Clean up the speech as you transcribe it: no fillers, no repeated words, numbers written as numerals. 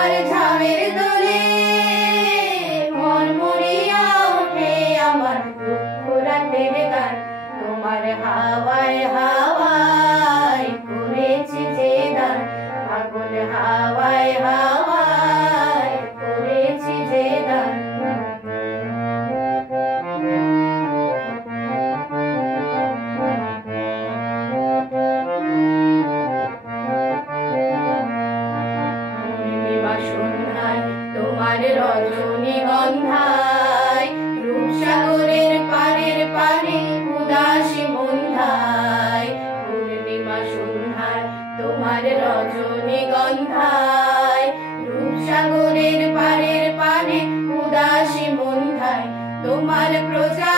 তোমার ঝামের দোলে মনমরিয়া ওঠে আমার দুঃখ রাতের গান। তোমার হাওয়ায় হাওয়ায় করেছি যে দান, আগুন হাওয়ায় হাওয়ায় করেছি যে দান। সন্ধ্যায় তোমার রজনীগন্ধায় রূপসাগরের পারের পারে উদাসী মন্ধায়। পূর্ণিমা সন্ধ্যায় তোমার রজনীগন্ধায় রূপসাগরের পারের পারে উদাসী মন্ধায়। তোমার প্রজা